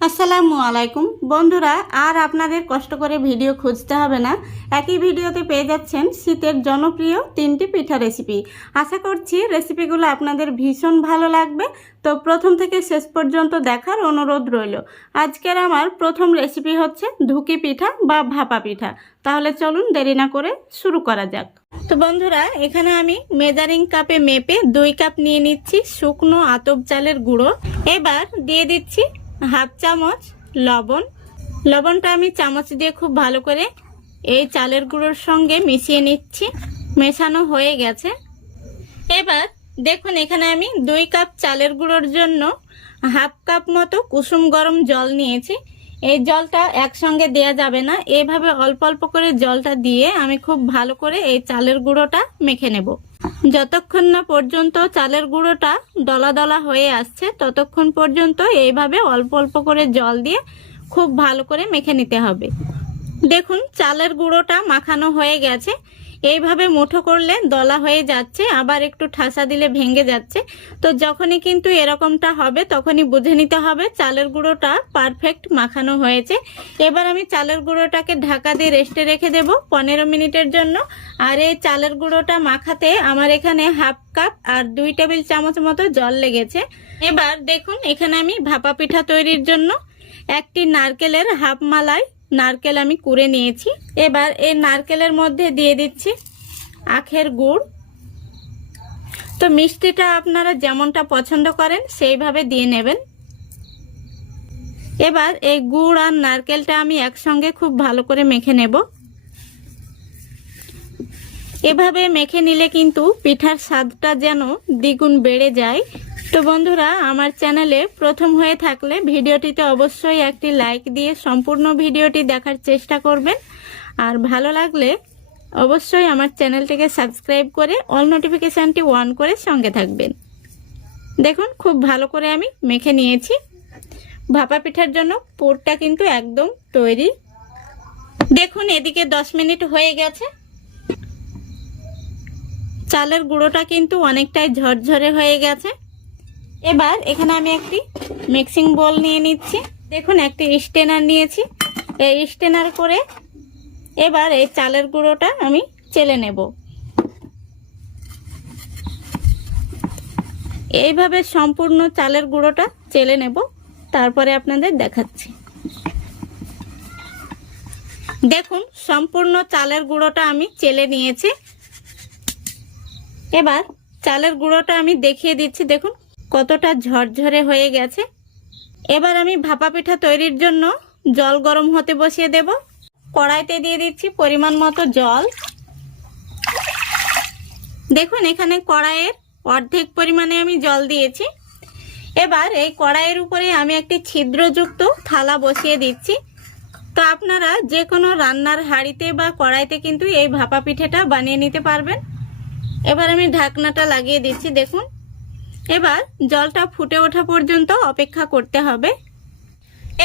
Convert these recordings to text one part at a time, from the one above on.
আসসালামু আলাইকুম বন্ধুরা, আর আপনাদের কষ্ট করে ভিডিও খুঁজতে হবে না। একই ভিডিওতে পেয়ে যাচ্ছেন শীতের জনপ্রিয় 3টি পিঠা রেসিপি। আশা করছি রেসিপিগুলো আপনাদের ভীষণ ভালো লাগবে। তো প্রথম থেকে শেষ পর্যন্ত দেখার অনুরোধ রইল। আজকের আমার প্রথম রেসিপি হচ্ছে ধুকি পিঠা বা ভাপা পিঠা। তাহলে চলুন দেরি না করে শুরু করা যাক। তো বন্ধুরা, এখানে আমি মেজারিং কাপে মেপে 2 কাপ নিয়ে নিচ্ছি শুকনো আতপ চালের গুঁড়ো। এবার দিয়ে দিচ্ছি হাফ চামচ লবণ। লবণটা আমি চামচ দিয়ে খুব ভালো করে এই চালের গুঁড়োর সঙ্গে মিশিয়ে নিচ্ছি। মেশানো হয়ে গেছে। এবার দেখুন, এখানে আমি 2 কাপ চালের গুঁড়োর জন্য হাফ কাপ মতো কুসুম গরম জল নিয়েছি। এই জলটা একসঙ্গে দেয়া যাবে না, এভাবে অল্প অল্প করে জলটা দিয়ে আমি খুব ভালো করে এই চালের গুঁড়োটা মেখে নেব। যতক্ষণ না পর্যন্ত চালের গুঁড়োটা দলা দলা হয়ে আসছে ততক্ষণ পর্যন্ত এইভাবে অল্প অল্প করে জল দিয়ে খুব ভালো করে মেখে নিতে হবে। দেখুন, চালের গুঁড়োটা মাখানো হয়ে গেছে। এইভাবে মুঠো করলে দলা হয়ে যাচ্ছে, আবার একটু ঠাসা দিলে ভেঙে যাচ্ছে। তো যখনই কিন্তু এরকমটা হবে তখনই বুঝে নিতে হবে চালের গুঁড়োটা পারফেক্ট মাখানো হয়েছে। এবার আমি চালের গুঁড়োটাকে ঢাকা দিয়ে রেস্টে রেখে দেব 15 মিনিটের জন্য। আর এই চালের গুঁড়োটা মাখাতে আমার এখানে হাফ কাপ আর 2 টেবিল চামচ মতো জল লেগেছে। এবার দেখুন, এখানে আমি ভাপা পিঠা তৈরির জন্য একটি নারকেলের হাফ মালাই নারকেল আমি কুড়ে নিয়েছি। এবার এই নারকেলের মধ্যে দিয়ে দিচ্ছি আখের গুড়। তো মিষ্টিটা আপনারা যেমনটা পছন্দ করেন সেইভাবে দিয়ে নেবেন। এবার এই গুড় আর নারকেলটা আমি একসঙ্গে খুব ভালো করে মেখে নেব। এভাবে মেখে নিলে কিন্তু পিঠার স্বাদটা যেন দ্বিগুণ বেড়ে যায়। তো বন্ধুরা, আমার চ্যানেলে প্রথম হয়ে থাকলে ভিডিওটিতে অবশ্যই একটি লাইক দিয়ে সম্পূর্ণ ভিডিওটি দেখার চেষ্টা করবেন। আর ভালো লাগলে অবশ্যই আমার চ্যানেলটিকে সাবস্ক্রাইব করে অল নোটিফিকেশানটি অন করে সঙ্গে থাকবেন। দেখুন, খুব ভালো করে আমি মেখে নিয়েছি। ভাপা পিঠার জন্য পুরটা কিন্তু একদম তৈরি। দেখুন, এদিকে 10 মিনিট হয়ে গেছে। চালের গুঁড়োটা কিন্তু অনেকটাই ঝরঝরে হয়ে গেছে। এবার এখানে আমি একটি মিক্সিং বোল নিয়ে নিচ্ছি। দেখুন, একটি স্টেনার নিয়েছি। এই স্টেনার করে এবার এই চালের গুঁড়োটা আমি চেলে নেব। এইভাবে সম্পূর্ণ চালের গুঁড়োটা চেলে নেব, তারপরে আপনাদের দেখাচ্ছি। দেখুন, সম্পূর্ণ চালের গুঁড়োটা আমি চেলে নিয়েছি। এবার চালের গুঁড়োটা আমি দেখিয়ে দিচ্ছি। দেখুন কতটা ঝরঝরে হয়ে গেছে। এবার আমি ভাপা পিঠা তৈরির জন্য জল গরম হতে বসিয়ে দেব। কড়াইতে দিয়ে দিচ্ছি পরিমাণ মতো জল। দেখুন, এখানে কড়াইয়ের অর্ধেক পরিমাণে আমি জল দিয়েছি। এবার এই কড়াইয়ের উপরে আমি একটি ছিদ্রযুক্ত থালা বসিয়ে দিচ্ছি। তো আপনারা যে কোনো রান্নার হাঁড়িতে বা কড়াইতে কিন্তু এই ভাপা পিঠাটা বানিয়ে নিতে পারবেন। এবার আমি ঢাকনাটা লাগিয়ে দিচ্ছি। দেখুন, এবার জলটা ফুটে ওঠা পর্যন্ত অপেক্ষা করতে হবে।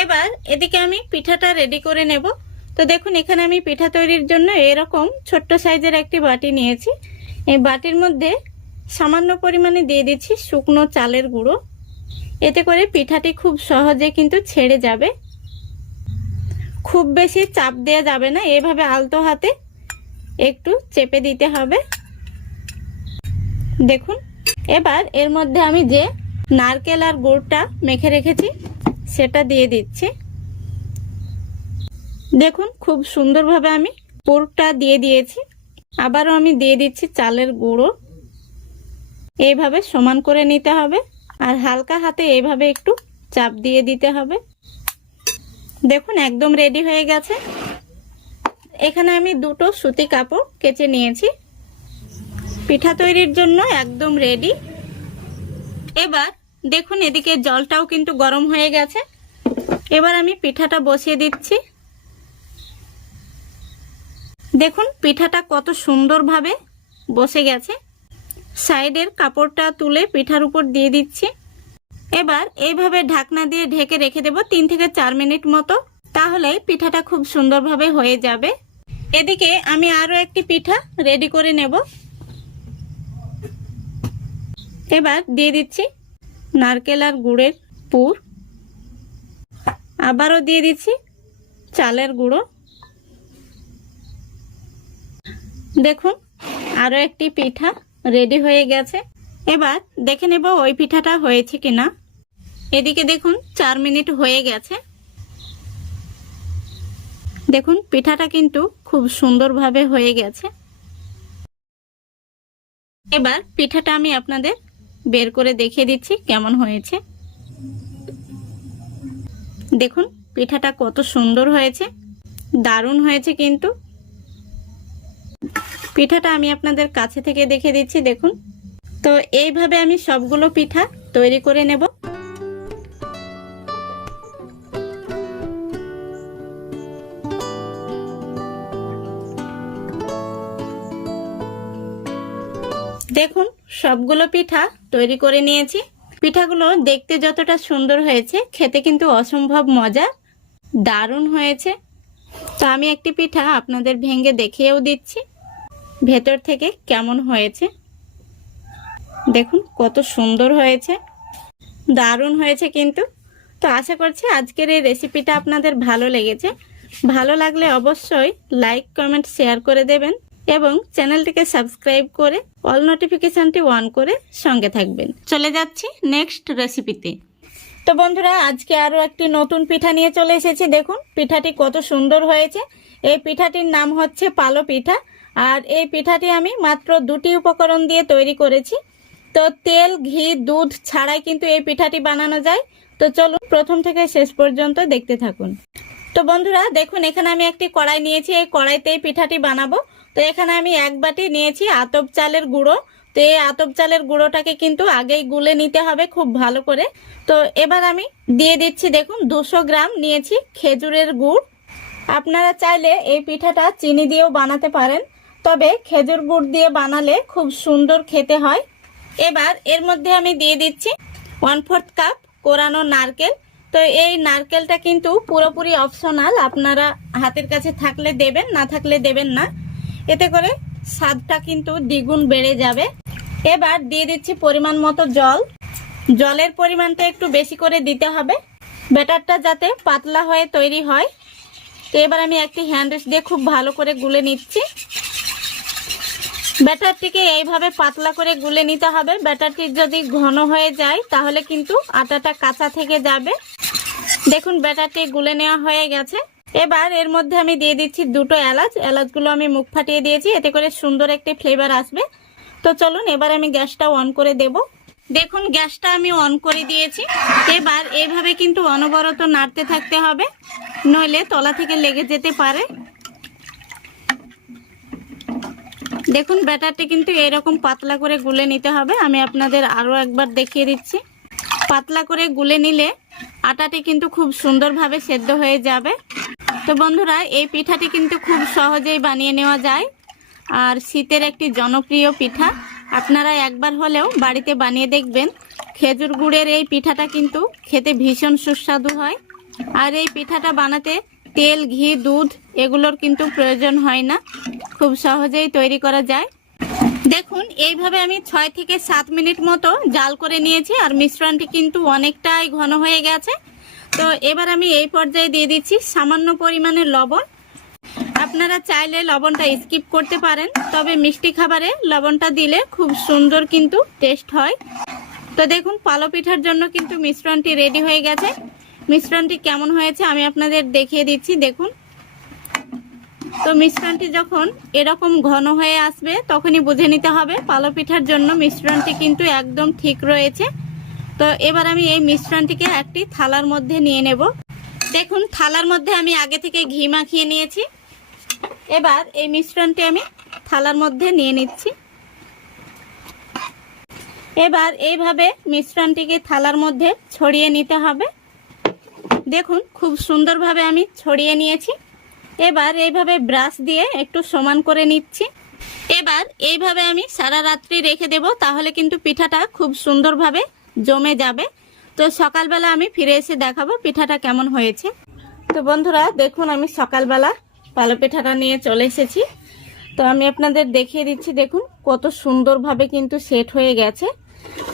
এবার এদিকে আমি পিঠাটা রেডি করে নেব। তো দেখুন, এখানে আমি পিঠা তৈরির জন্য এরকম ছোট্ট সাইজের একটি বাটি নিয়েছি। এই বাটির মধ্যে সামান্য পরিমাণে দিয়ে দিচ্ছি শুকনো চালের গুঁড়ো। এতে করে পিঠাটি খুব সহজে কিন্তু ছেড়ে যাবে। খুব বেশি চাপ দেওয়া যাবে না, এভাবে আলতো হাতে একটু চেপে দিতে হবে। দেখুন, এবার এর মধ্যে আমি যে নারকেল আর গুড়টা মেখে রেখেছি সেটা দিয়ে দিচ্ছি। দেখুন, খুব সুন্দরভাবে আমি পুরটা দিয়ে দিয়েছি। আবারও আমি দিয়ে দিচ্ছি চালের গুঁড়ো। এইভাবে সমান করে নিতে হবে আর হালকা হাতে এইভাবে একটু চাপ দিয়ে দিতে হবে। দেখুন, একদম রেডি হয়ে গেছে। এখানে আমি 2টো সুতি কাপড় কেচে নিয়েছি। পিঠা তৈরির জন্য একদম রেডি। এবার দেখুন, এদিকে জলটাও কিন্তু গরম হয়ে গেছে। এবার আমি পিঠাটা বসিয়ে দিচ্ছি। দেখুন, পিঠাটা কত সুন্দরভাবে বসে গেছে। সাইডের কাপড়টা তুলে পিঠার উপর দিয়ে দিচ্ছি। এবার এইভাবে ঢাকনা দিয়ে ঢেকে রেখে দেব 3 থেকে 4 মিনিট মতো। তাহলে পিঠাটা খুব সুন্দরভাবে হয়ে যাবে। এদিকে আমি আরো একটি পিঠা রেডি করে নেব। এবার দিয়ে দিচ্ছি নারকেল আর গুড়ের পুর। আবারও দিয়ে দিচ্ছি চালের গুঁড়ো। দেখুন আরও একটি পিঠা রেডি হয়ে গেছে। এবার দেখে নেব ওই পিঠাটা হয়েছে কিনা। এদিকে দেখুন 4 মিনিট হয়ে গেছে। দেখুন পিঠাটা কিন্তু খুব সুন্দরভাবে হয়ে গেছে। এবার পিঠাটা আমি আপনাদের বের করে দেখিয়ে দিচ্ছি কেমন হয়েছে। দেখুন পিঠাটা কত সুন্দর হয়েছে, দারুণ হয়েছে কিন্তু। পিঠাটা আমি আপনাদের কাছে থেকে দেখিয়ে দিচ্ছি। দেখুন, তো এইভাবে আমি সবগুলো পিঠা তৈরি করে নেব। দেখুন সবগুলো পিঠা তৈরি করে নিয়েছি। পিঠাগুলো দেখতে যতটা সুন্দর হয়েছে, খেতে কিন্তু অসম্ভব মজা, দারুণ হয়েছে। তো আমি একটি পিঠা আপনাদের ভেঙে দেখিয়েও দিচ্ছি ভেতর থেকে কেমন হয়েছে। দেখুন কত সুন্দর হয়েছে, দারুণ হয়েছে কিন্তু। তো আশা করছি আজকের এই রেসিপিটা আপনাদের ভালো লেগেছে। ভালো লাগলে অবশ্যই লাইক, কমেন্ট, শেয়ার করে দেবেন এবং চ্যানেলটিকে সাবস্ক্রাইব করে অল নোটিফিকেশনটি অন করে সঙ্গে থাকবেন। চলে যাচ্ছি নেক্সট রেসিপিতে। তো বন্ধুরা, আজকে আরও একটি নতুন পিঠা নিয়ে চলে এসেছি। দেখুন পিঠাটি কত সুন্দর হয়েছে। এই পিঠাটির নাম হচ্ছে পালো পিঠা। আর এই পিঠাটি আমি মাত্র 2টি উপকরণ দিয়ে তৈরি করেছি। তো তেল, ঘি, দুধ ছাড়াই কিন্তু এই পিঠাটি বানানো যায়। তো চলুন প্রথম থেকে শেষ পর্যন্ত দেখতে থাকুন। তো বন্ধুরা দেখুন, এখানে আমি একটি কড়াই নিয়েছি। এই কড়াইতেই পিঠাটি বানাবো। তো এখানে আমি 1 বাটি নিয়েছি আতপ চালের গুঁড়ো। তো এই আতপ চালের গুঁড়োটাকে কিন্তু আগেই গুলে নিতে হবে খুব ভালো করে। তো এবার আমি দিয়ে দিচ্ছি, দেখুন 200 গ্রাম নিয়েছি খেজুরের গুড়। আপনারা চাইলে এই পিঠাটা চিনি দিয়েও বানাতে পারেন, তবে খেজুর গুড় দিয়ে বানালে খুব সুন্দর খেতে হয়। এবার এর মধ্যে আমি দিয়ে দিচ্ছি 1/4 কাপ কোরানো নারকেল। তো এই নারকেলটা কিন্তু পুরোপুরি অপশনাল, আপনারা হাতের কাছে থাকলে দেবেন, না থাকলে দেবেন না। এতে করে স্বাদটা কিন্তু দ্বিগুণ বেড়ে যাবে। এবার দিয়ে দিচ্ছি পরিমাণ মতো জল। জলের পরিমাণটা একটু বেশি করে দিতে হবে, ব্যাটারটা যাতে পাতলা হয়ে তৈরি হয়। তো এবার আমি একটি হ্যান্ড উইস্ক দিয়ে খুব ভালো করে গুলে নিচ্ছি। ব্যাটারটিকে এইভাবে পাতলা করে গুলে নিতে হবে। ব্যাটারটি যদি ঘন হয়ে যায় তাহলে কিন্তু আটাটা কাঁচা থেকে যাবে। দেখুন ব্যাটারটি গুলে নেওয়া হয়ে গেছে। এবার এর মধ্যে আমি দিয়ে দিচ্ছি 2টো এলাচ। এলাচগুলো আমি মুখ ফাটিয়ে দিয়েছি, এতে করে সুন্দর একটি ফ্লেভার আসবে। তো চলুন এবার আমি গ্যাসটা অন করে দেব। দেখুন গ্যাসটা আমি অন করে দিয়েছি। এবার এইভাবে কিন্তু অনবরত নাড়তে থাকতে হবে, নইলে তলা থেকে লেগে যেতে পারে। দেখুন ব্যাটারটি কিন্তু এরকম পাতলা করে গুলে নিতে হবে। আমি আপনাদের আরও একবার দেখিয়ে দিচ্ছি। পাতলা করে গুলে নিলে আটাটি কিন্তু খুব সুন্দরভাবে সেদ্ধ হয়ে যাবে। তো বন্ধুরা, এই পিঠাটি কিন্তু খুব সহজেই বানিয়ে নেওয়া যায় আর শীতের একটি জনপ্রিয় পিঠা। আপনারা একবার হলেও বাড়িতে বানিয়ে দেখবেন। খেজুর গুড়ের এই পিঠাটা কিন্তু খেতে ভীষণ সুস্বাদু হয়। আর এই পিঠাটা বানাতে তেল, ঘি, দুধ এগুলোর কিন্তু প্রয়োজন হয় না, খুব সহজেই তৈরি করা যায়। দেখুন এইভাবে আমি 6 থেকে 7 মিনিট মতো জাল করে নিয়েছি আর মিশ্রণটি কিন্তু অনেকটাই ঘন হয়ে গেছে। তো এবার আমি এই পর্যায়ে দিয়ে দিচ্ছি সামান্য পরিমাণে লবণ। আপনারা চাইলে লবণটা স্কিপ করতে পারেন, তবে মিষ্টি খাবারে লবণটা দিলে খুব সুন্দর কিন্তু টেস্ট হয়। তো দেখুন পালো পিঠার জন্য কিন্তু মিশ্রণটি রেডি হয়ে গেছে। মিশ্রণটি কেমন হয়েছে আমি আপনাদের দেখিয়ে দিচ্ছি। দেখুন, তো মিশ্রণটি যখন এরকম ঘন হয়ে আসবে তখনই বুঝে নিতে হবে পালো পিঠার জন্য মিশ্রণটি কিন্তু একদম ঠিক রয়েছে। তো এবার আমি এই মিশ্রণটিকে একটি থালার মধ্যে নিয়ে নেব। দেখুন থালার মধ্যে আমি আগে থেকে ঘি মাখিয়ে নিয়েছি। এবার এই মিশ্রণটি আমি থালার মধ্যে নিয়ে নিচ্ছি। এবার এইভাবে মিশ্রণটিকে থালার মধ্যে ছড়িয়ে নিতে হবে। দেখুন খুব সুন্দরভাবে আমি ছড়িয়ে নিয়েছি। এবার এইভাবে ব্রাশ দিয়ে একটু সমান করে নিচ্ছি। এবার এইভাবে আমি সারা রাত্রি রেখে দেব, তাহলে কিন্তু পিঠাটা খুব সুন্দরভাবে জমে যাবে। তো সকালবেলা আমি ফিরে এসে দেখাবো পিঠাটা কেমন হয়েছে। তো বন্ধুরা দেখুন, আমি সকালবেলা পালো পিঠাটা নিয়ে চলে এসেছি। তো আমি আপনাদের দেখিয়ে দিচ্ছি। দেখুন কত সুন্দরভাবে কিন্তু সেট হয়ে গেছে।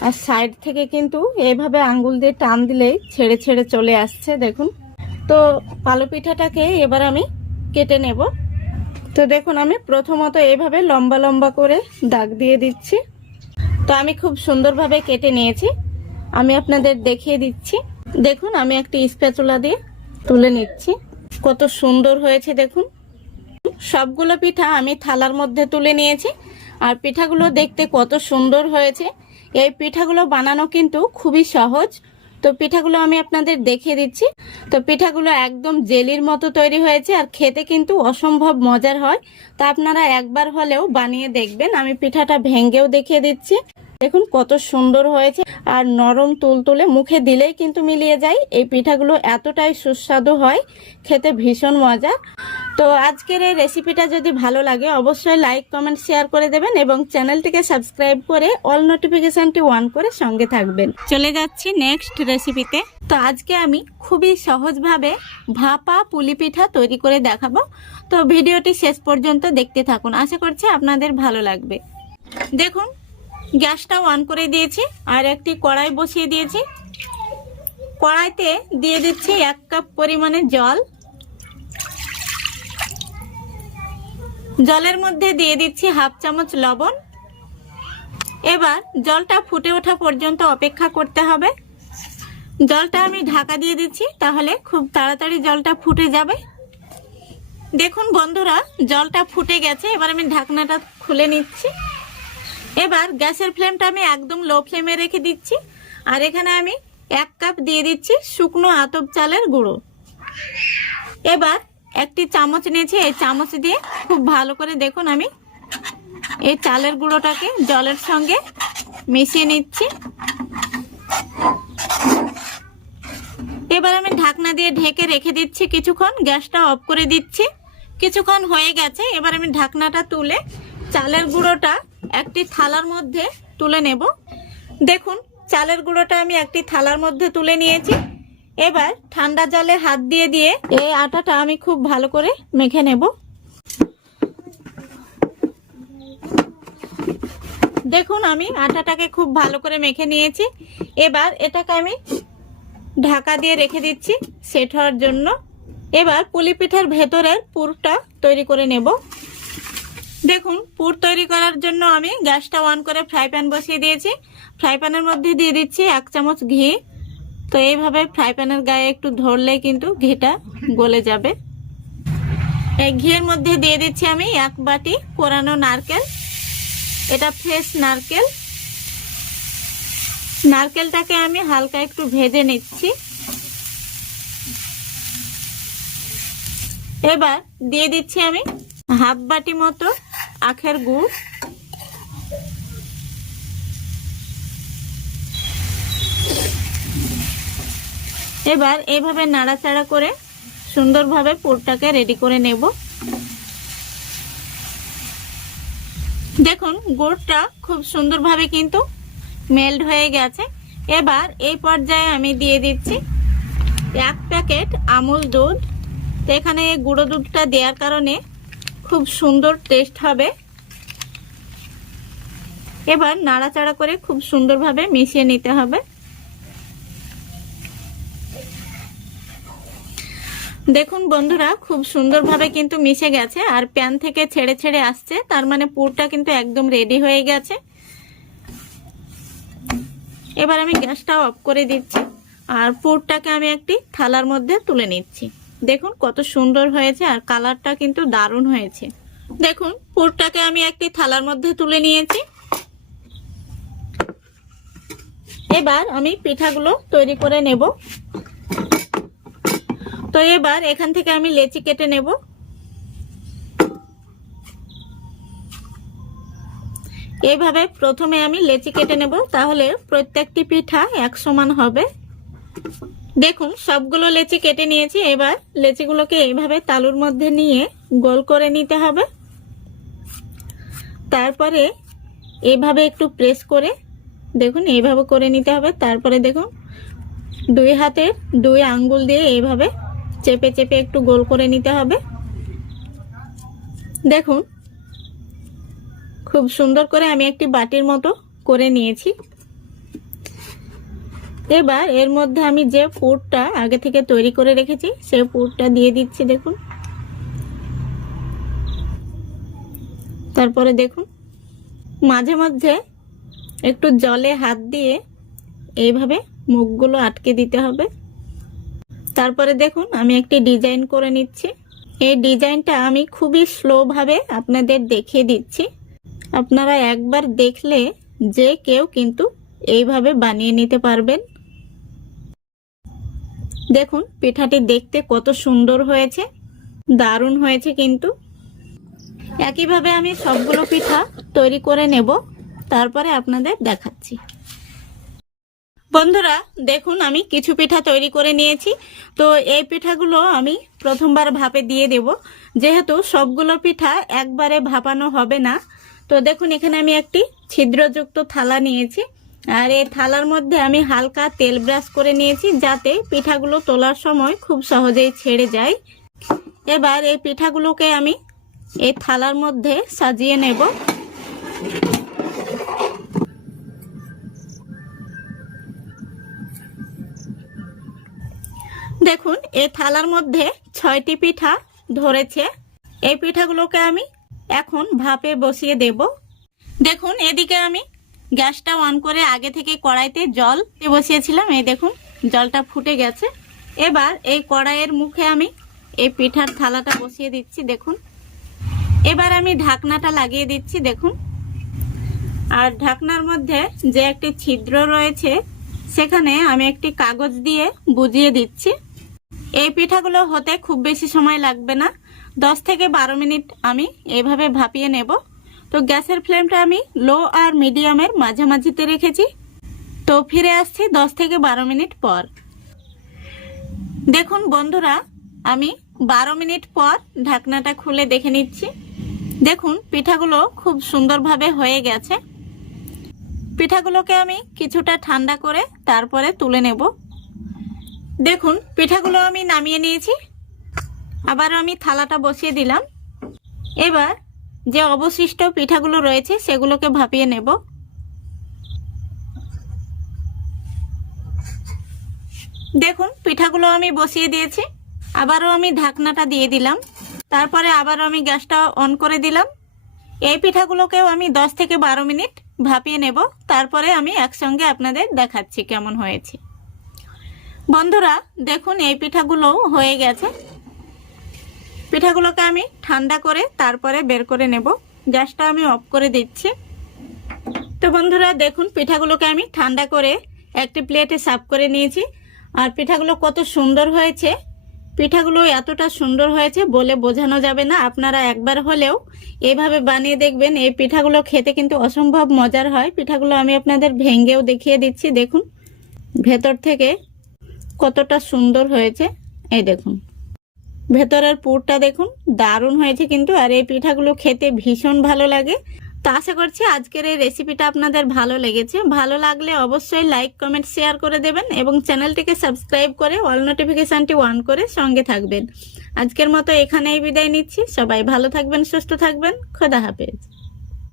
আর সাইড থেকে কিন্তু এইভাবে আঙ্গুল দিয়ে টান দিলেই ছেড়ে ছেড়ে চলে আসছে। দেখুন, তো তো আলু পিঠাটাকে এবার আমি কেটে নেব। তো দেখুন আমি প্রথমত এইভাবে লম্বা লম্বা করে দাগ দিয়ে দিচ্ছি। তো আমি খুব সুন্দরভাবে কেটে নিয়েছি, আমি আপনাদের দেখিয়ে দিচ্ছি। দেখুন আমি একটি স্প্যাচুলা দিয়ে তুলে নিচ্ছি। কত সুন্দর হয়েছে দেখুন। সবগুলো পিঠা আমি থালার মধ্যে তুলে নিয়েছি, আর পিঠাগুলো দেখতে কত সুন্দর হয়েছে। এই পিঠাগুলো বানানো কিন্তু খুবই সহজ। তো পিঠাগুলো আমি আপনাদের দেখিয়ে দিচ্ছি। তো পিঠাগুলো একদম জেলির মতো তৈরি হয়েছে, আর খেতে কিন্তু অসম্ভব মজার হয়। তা আপনারা একবার হলেও বানিয়ে দেখবেন। আমি পিঠাটা ভেঙেও দেখিয়ে দিচ্ছি। দেখুন কত সুন্দর হয়েছে, আর নরম তুলতুলে, মুখে দিলেই কিন্তু মিলিয়ে যায়। এই পিঠাগুলো এতটাই সুস্বাদু হয়, খেতে ভীষণ মজা। তো আজকের এই রেসিপিটা যদি ভালো লাগে অবশ্যই লাইক কমেন্ট শেয়ার করে দেবেন, এবং চ্যানেলটিকে সাবস্ক্রাইব করে অল নোটিফিকেশনটি অন করে সঙ্গে থাকবেন। চলে যাচ্ছি নেক্সট রেসিপিতে। তো আজকে আমি খুবই সহজভাবে ভাপা পুলি পিঠা তৈরি করে দেখাবো। তো ভিডিওটি শেষ পর্যন্ত দেখতে থাকুন, আশা করছি আপনাদের ভালো লাগবে। দেখুন গ্যাসটা অন করে দিয়েছি, আর একটি কড়াই বসিয়ে দিয়েছি। কড়াইতে দিয়ে দিচ্ছি 1 কাপ পরিমাণে জল। জলের মধ্যে দিয়ে দিচ্ছি 1/2 চামচ লবণ। এবার জলটা ফুটে ওঠা পর্যন্ত অপেক্ষা করতে হবে। জলটা আমি ঢাকা দিয়ে দিচ্ছি, তাহলে খুব তাড়াতাড়ি জলটা ফুটে যাবে। দেখুন বন্ধুরা জলটা ফুটে গেছে। এবার আমি ঢাকনাটা খুলে নিচ্ছি। এবার গ্যাসের ফ্লেমটা আমি একদম লো ফ্লেমে রেখে দিচ্ছি, আর এখানে আমি 1 কাপ দিয়ে দিচ্ছি শুকনো আতপ চালের গুঁড়ো। এবার একটি চামচ নিয়েছি, এই চামচ দিয়ে খুব ভালো করে দেখুন আমি এই চালের গুঁড়োটাকে জলের সঙ্গে মিশিয়ে নিচ্ছি। এবার আমি ঢাকনা দিয়ে ঢেকে রেখে দিচ্ছি কিছুক্ষণ। গ্যাসটা অফ করে দিচ্ছি। কিছুক্ষণ হয়ে গেছে। এবার আমি ঢাকনাটা তুলে চালের গুঁড়োটা একটি থালার মধ্যে তুলে নেব। দেখুন চালের গুঁড়োটা আমি একটি থালার মধ্যে তুলে নিয়েছি। এবার ঠান্ডা জলে হাত দিয়ে দিয়ে এই আটাটা আমি খুব ভালো করে মেখে নেব। দেখুন আমি আটাটাকে খুব ভালো করে মেখে নিয়েছি। এবার এটাকে আমি ঢাকা দিয়ে রেখে দিচ্ছি সেট হওয়ার জন্য। এবার পুলি পিঠার ভেতরের পুরটা তৈরি করে নেব। দেখুন পুর তৈরি করার জন্য আমি গ্যাসটা অন করে ফ্রাই প্যান বসিয়ে দিয়েছি। ফ্রাই প্যানের মধ্যে দিয়ে দিচ্ছি 1 চামচ ঘি। তো এইভাবে ফ্রাই প্যানের গায়ে একটু ধরলেই কিন্তু ঘিটা গলে যাবে। এই ঘিয়ের মধ্যে দিয়ে দিচ্ছি আমি 1 বাটি কোরানো নারকেল। এটা ফ্রেশ নারকেল। নারকেলটাকে আমি হালকা একটু ভেজে নিচ্ছি। এবার দিয়ে দিচ্ছি আমি 1/2 বাটি মতো আখের গুড়। এবার এইভাবে নাড়াচাড়া করে সুন্দরভাবে পুরটাকে রেডি করে নেব। দেখুন গুড়টা খুব সুন্দরভাবে কিন্তু মেল্ট হয়ে গেছে। এবার এই পর্যায়ে আমি দিয়ে দিচ্ছি 1 প্যাকেট আমুল দুধ। তো এখানে গুঁড়ো দুধটা দেওয়ার কারণে খুব সুন্দর টেস্ট হবে। এবার নাড়াচাড়া করে খুব সুন্দরভাবে মিশিয়ে নিতে হবে। দেখুন বন্ধুরা খুব সুন্দরভাবে কিন্তু মিশে গেছে, আর প্যান থেকে ছেড়ে ছেড়ে আসছে, তার মানে পুরটা কিন্তু একদম রেডি হয়ে গেছে। এবার আমি গ্যাসটা অফ করে দিচ্ছি, আর পুরটাকে আমি একটি থালার মধ্যে তুলে নিচ্ছি। দেখুন কত সুন্দর হয়েছে, আর কালারটা কিন্তু দারুণ হয়েছে। দেখুন পুরটাকে আমি একটি থালার মধ্যে তুলে নিয়েছি। এবার আমি পিঠাগুলো তৈরি করে নেব। তো এবার এখান থেকে আমি লেচি কেটে নেব। এইভাবে প্রথমে আমি লেচি কেটে নেব, তাহলে প্রত্যেকটি পিঠা এক সমান হবে। দেখুন সবগুলো লেচি কেটে নিয়েছি। এবার লেচিগুলোকে এইভাবে তালুর মধ্যে নিয়ে গোল করে নিতে হবে। তারপরে এইভাবে একটু প্রেস করে দেখুন এইভাবে করে নিতে হবে। তারপরে দেখুন 2 হাতের 2 আঙ্গুল দিয়ে এইভাবে চেপে চেপে একটু গোল করে নিতে হবে। দেখুন খুব সুন্দর করে আমি একটি বাটির মতো করে নিয়েছি। এবার এর মধ্যে আমি যে পুরটা আগে থেকে তৈরি করে রেখেছি সেই পুরটা দিয়ে দিচ্ছি দেখুন। তারপরে দেখুন মাঝে মধ্যে একটু জলে হাত দিয়ে এইভাবে মুখগুলো আটকে দিতে হবে। তারপরে দেখুন আমি একটি ডিজাইন করে নিচ্ছি। এই ডিজাইনটা আমি খুবই স্লোভাবে আপনাদের দেখিয়ে দিচ্ছি। আপনারা একবার দেখলে যে কেউ কিন্তু এইভাবে বানিয়ে নিতে পারবেন। দেখুন পিঠাটি দেখতে কত সুন্দর হয়েছে, দারুণ হয়েছে কিন্তু। একইভাবে আমি সবগুলো পিঠা তৈরি করে নেব, তারপরে আপনাদের দেখাচ্ছি। বন্ধুরা দেখুন আমি কিছু পিঠা তৈরি করে নিয়েছি। তো এই পিঠাগুলো আমি প্রথমবার ভাপে দিয়ে দেব, যেহেতু সবগুলো পিঠা একবারে ভাপানো হবে না। তো দেখুন এখানে আমি একটি ছিদ্রযুক্ত থালা নিয়েছি, আর এই থালার মধ্যে আমি হালকা তেল ব্রাশ করে নিয়েছি, যাতে পিঠাগুলো তোলার সময় খুব সহজেই ছেড়ে যায়। এবার এই পিঠাগুলোকে আমি এই থালার মধ্যে সাজিয়ে নেব। দেখুন এই থালার মধ্যে 6টি পিঠা ধরেছে। এই পিঠাগুলোকে আমি এখন ভাপে বসিয়ে দেব। দেখুন এদিকে আমি গ্যাসটা অন করে আগে থেকে কড়াইতে জল বসিয়েছিলাম। এই দেখুন জলটা ফুটে গেছে। এবার এই কড়াইয়ের মুখে আমি এই পিঠার থালাটা বসিয়ে দিচ্ছি দেখুন। এবার আমি ঢাকনাটা লাগিয়ে দিচ্ছি দেখুন। আর ঢাকনার মধ্যে যে একটি ছিদ্র রয়েছে সেখানে আমি একটি কাগজ দিয়ে বুজিয়ে দিচ্ছি। এই পিঠাগুলো হতে খুব বেশি সময় লাগবে না, 10 থেকে 12 মিনিট আমি এইভাবে ভাপিয়ে নেব। তো গ্যাসের ফ্লেমটা আমি লো আর মিডিয়ামের মাঝামাঝিতে রেখেছি। তো ফিরে আসছি 10 থেকে 12 মিনিট পর। দেখুন বন্ধুরা আমি 12 মিনিট পর ঢাকনাটা খুলে দেখে নিচ্ছি। দেখুন পিঠাগুলো খুব সুন্দরভাবে হয়ে গেছে। পিঠাগুলোকে আমি কিছুটা ঠান্ডা করে তারপরে তুলে নেব। দেখুন পিঠাগুলো আমি নামিয়ে নিয়েছি, আবার আমি থালাটা বসিয়ে দিলাম। এবার যে অবশিষ্ট পিঠাগুলো রয়েছে সেগুলোকে ভাপিয়ে নেব। দেখুন পিঠাগুলো আমি বসিয়ে দিয়েছি, আবারও আমি ঢাকনাটা দিয়ে দিলাম। তারপরে আবারও আমি গ্যাসটা অন করে দিলাম। এই পিঠাগুলোকেও আমি 10 থেকে 12 মিনিট ভাপিয়ে নেব, তারপরে আমি একসঙ্গে আপনাদের দেখাচ্ছি কেমন হয়েছে। বন্ধুরা দেখুন এই পিঠাগুলোও হয়ে গেছে। পিঠাগুলোকে আমি ঠান্ডা করে তারপরে বের করে নেব। গ্যাসটা আমি অফ করে দিচ্ছি। তো বন্ধুরা দেখুন পিঠাগুলোকে আমি ঠান্ডা করে একটি প্লেটে সার্ভ করে নিয়েছি। আর পিঠাগুলো কত সুন্দর হয়েছে, পিঠাগুলো এতটা সুন্দর হয়েছে বলে বোঝানো যাবে না। আপনারা একবার হলেও এইভাবে বানিয়ে দেখবেন। এই পিঠাগুলো খেতে কিন্তু অসম্ভব মজার হয়। পিঠাগুলো আমি আপনাদের ভেঙেও দেখিয়ে দিচ্ছি। দেখুন ভেতর থেকে কতটা সুন্দর হয়েছে। এই দেখুন ভেতরের পুরটা দেখুন দারুণ হয়েছে কিন্তু। আর এই পিঠাগুলো খেতে ভীষণ ভালো লাগে। তো আশা করছি আজকের এই রেসিপিটা আপনাদের ভালো লেগেছে। ভালো লাগলে অবশ্যই লাইক কমেন্ট শেয়ার করে দেবেন এবং চ্যানেলটিকে সাবস্ক্রাইব করে অল নোটিফিকেশনটি অন করে সঙ্গে থাকবেন। আজকের মতো এখানেই বিদায় নিচ্ছি। সবাই ভালো থাকবেন, সুস্থ থাকবেন। খোদা হাফেজ।